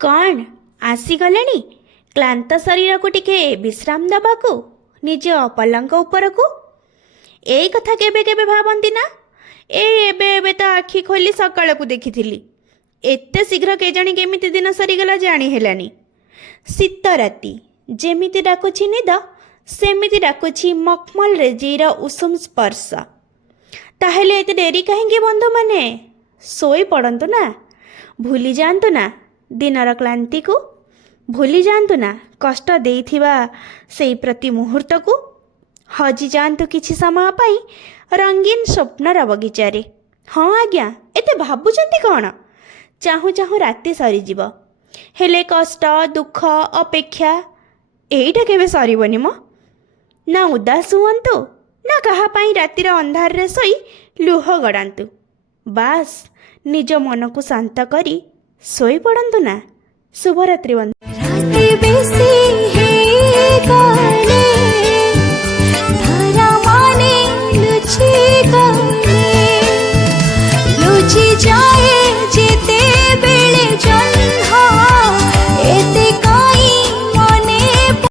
କ'ଣ ଆସିଗଲେଣି କ୍ଳାନ୍ତ ଶରୀରକୁ ଟିକେ ବିଶ୍ରାମ ଦେବାକୁ ନିଜ ପଲଙ୍କ ଉପରକୁ? ଏଇ କଥା କେବେ କେବେ ଭାବନ୍ତି ନା? ଏବେ ଏବେ ତ ଆଖି ଖୋଲି ସକାଳକୁ ଦେଖିଥିଲି। ଏତେ ଶୀଘ୍ର କେଜାଣି କେମିତି ଦିନ ସରିଗଲା ଜାଣି ହେଲାନି। ଶୀତ ରାତି ଯେମିତି ଡାକୁଛି ନିଦ, ସେମିତି ଡାକୁଛି ମଖମଲ ରେଜିର ଉଷୁମ ସ୍ପର୍ଶ। ତାହେଲେ ଏତେ ଡେରି କାହିଁକି ବନ୍ଧୁମାନେ? ଶୋଇ ପଡ଼ନ୍ତୁ ନା, ଭୁଲି ଯାଆନ୍ତୁ ନା ଦିନର କ୍ଳାନ୍ତିକୁ, ଭୁଲି ଯାଆନ୍ତୁ ନା କଷ୍ଟ ଦେଇଥିବା ସେଇ ପ୍ରତି ମୁହୂର୍ତ୍ତକୁ, ହଜିଯାଆନ୍ତୁ କିଛି ସମୟ ପାଇଁ ରଙ୍ଗୀନ ସ୍ୱପ୍ନର ବଗିଚାରେ। ହଁ ଆଜ୍ଞା, ଏତେ ଭାବୁଛନ୍ତି କ'ଣ? ଚାହୁଁ ଚାହୁଁ ରାତି ସରିଯିବ, ହେଲେ କଷ୍ଟ, ଦୁଃଖ, ଅପେକ୍ଷା ଏଇଟା କେବେ ସରିବନି ମ। ନା ଉଦାସ ହୁଅନ୍ତୁ, ନା କାହା ପାଇଁ ରାତିର ଅନ୍ଧାରରେ ଶୋଇ ଲୁହ ଗଡ଼ାନ୍ତୁ। ବାସ୍ ନିଜ ମନକୁ ଶାନ୍ତ କରି ଶୋଇପଡ଼ନ୍ତୁ ନା। ଶୁଭରାତ୍ରି ବନ୍ଧୁ।